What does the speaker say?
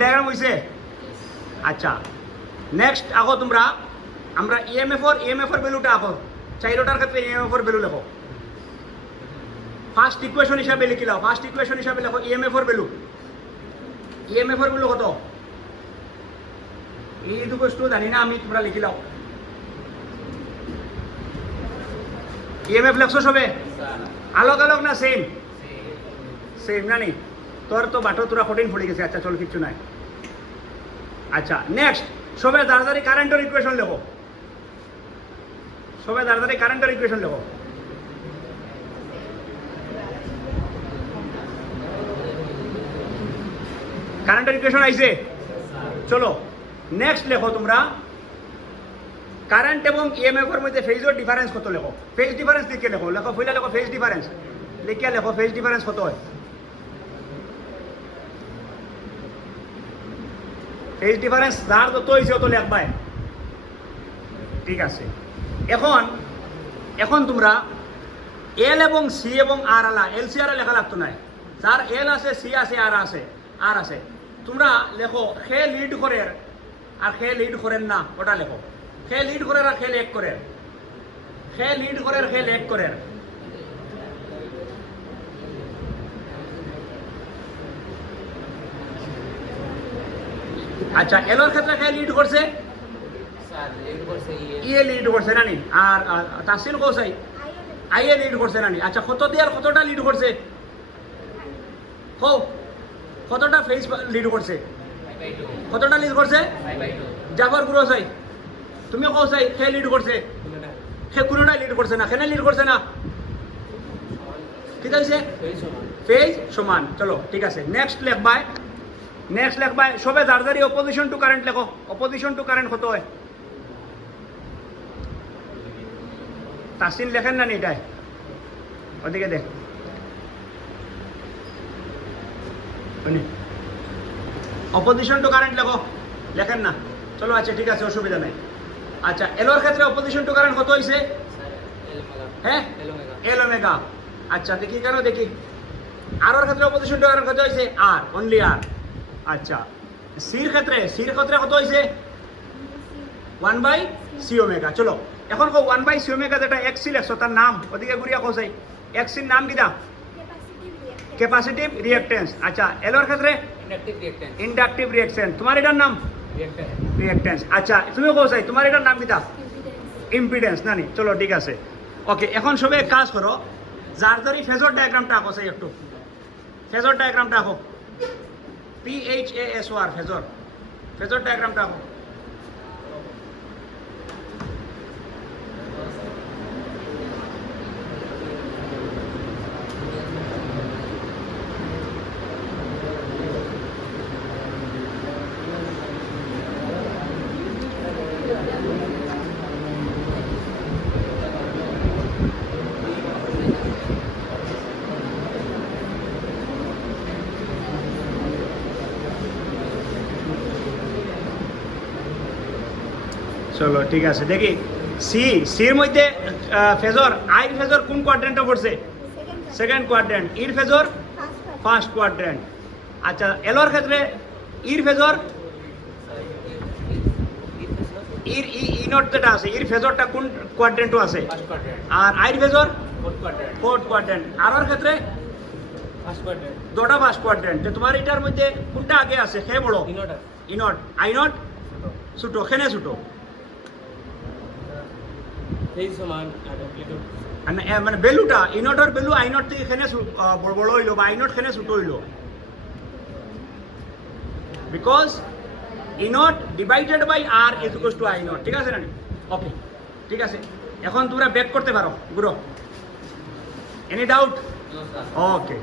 diagram হইছে আচ্ছা next আগো তোমরা আমরা ইএমএফ এর ভ্যালুটা আগো চাইরোটার ক্ষেত্রে ইএমএফ এর ভ্যালু লেখো ফার্স্ট ইকুয়েশন হিসাবে লিখি লাও ফার্স্ট ইকুয়েশন হিসাবে লেখো ইএমএফ এর ভ্যালু কত এই দুটো বস্তু জানি না আমি তোমরা লিখি লাও ইএমএফ লেখছো সবে আলোক আলোক না সেম সেম না নি তোর তো বাটো তোরা কঠিন পড়ে গেছে আচ্ছা চল কিচ্ছু নাই আচ্ছা নেক্সট সবে তাড়াতাড়ি কারেন্টের ইকুয়েশন লেখো সবে তাড়াতাড়ি কারেন্টের ইকুয়েশন লেখো কারেন্টের ইকুয়েশন আইছে চলো নেক্সট লেখো তোমরা কারেন্ট এবং ইএমএফ এর মধ্যে ফেজের ডিফারেন্স কত লেখো ফেজ ডিফারেন্স লিখে লেখো লেখো ফেলা লেখো ফেজ ডিফারেন্স লিখে লেখো ফেজ ডিফারেন্স কত হয় ফেজ ডিফারেন্স যার যত হয়েছে অত লেখবাই ঠিক আছে এখন এখন তোমরা এল এবং সি এবং আর আলা এল সি আর লেখা লাগতো না যার এল আছে সি আছে আর আছে তোমরা লেখো খে লিড করে আর খে লিড করেন না ওটা লেখো খে লিড করে আর খে লেক করে খে লিড করে আর খে লেক করে আচ্ছা এলোর ক্ষেত্রে কে লিড করছে ইয়ে লিড করছে নানি আর তাসিল কোসাই আইয়ে লিড করছে নানি আচ্ছা কত দিয়ে আর কতটা লিড করছে কতটা ফেজ লিড করছে কতটা লিড করছে জাফর গুরোসাই তুমি কোসাই কে লিড করছে সে কোনোটা লিড করছে না কেন লিড করছে না ঠিক আছে ফেজ সমান চলো ঠিক আছে নেক্সট লেখবাই সবে দাঁড়াদারি অপোজিশন টু কারেন্ট লেখো অপোজিশন টু কারেন্ট কত হয় তাসিন লেখেন না এটাই ওদিকে দেখ অপোজিশন টু কারেন্ট লেখেন না চলো আচ্ছা ঠিক আছে অসুবিধা নাই আচ্ছা এলোর ক্ষেত্রে অপোজিশন টু কারেন্ট কত হয়েছে হ্যাঁ এল ওমেগা আচ্ছা দেখি কেন দেখি আরোর ক্ষেত্রে অপোজিশন টু কারেন্ট কত হয়েছে আর অনলি আর আচ্ছা সির ক্ষেত্রে কত হয়েছে 1/c ওমেগা চলো এখন কো 1/c ওমেগা যেটা এক্সি লেখছো তার নাম ওদিকে ঘুরিয়া কোসাই এক্সির নাম কিটা ক্যাপাসিটিভ রিঅ্যাকট্যান্স আচ্ছা এলোর ক্ষেত্রে ইন্ডাকটিভ রিঅ্যাকশন তোমার এটার নাম রিঅ্যাকট্যান্স আচ্ছা তুমি কোসাই তোমার এটার নাম কিটা ইম্পিডেন্স নানি চলো ঠিক আছে ওকে এখন সবে কাজ করো যার ধরি ফেজর ডায়াগ্রামটা আঁকো সেই একটু ফেজর ডায়াগ্রামটা আঁকো PHASOR ফেজর ডায়াগ্রামটা আঁকো চলো ঠিক আছে দেখি সির মধ্যে ফেজর আইর ফেজর কোন কোয়াড্রেন্টে পড়ছে সেকেন্ড কোয়াড্রেন্ট ইর ফেজর ফার্স্ট কোয়াড্রেন্ট আচ্ছা এলোর ক্ষেত্রে ইর ফেজর ইর ই নট যেটা আছে ইর ফেজরটা কোন কোয়াড্রেন্টও আছে আর আইর ফেজর ফোর্থ কোয়াড্রেন্ট আরোর ক্ষেত্রে দুটা ফার্স্ট কোয়াড্রেন্ট তোমার এটার মধ্যে কোনটা আগে আছে হে বড় ইনট আই নট ছোটো খেনে ছোটো মানে ভ্যালুটা ইনটর ভ্যালু আই নট থেকে খেনে বড় হইলো বা আই নট খেনে ছোট হইলো because int divided by R is equals to I not ঠিক আছে না ওকে ঠিক আছে এখন তোমরা ব্যাক করতে পারো গুরু এনি ডাউট ওকে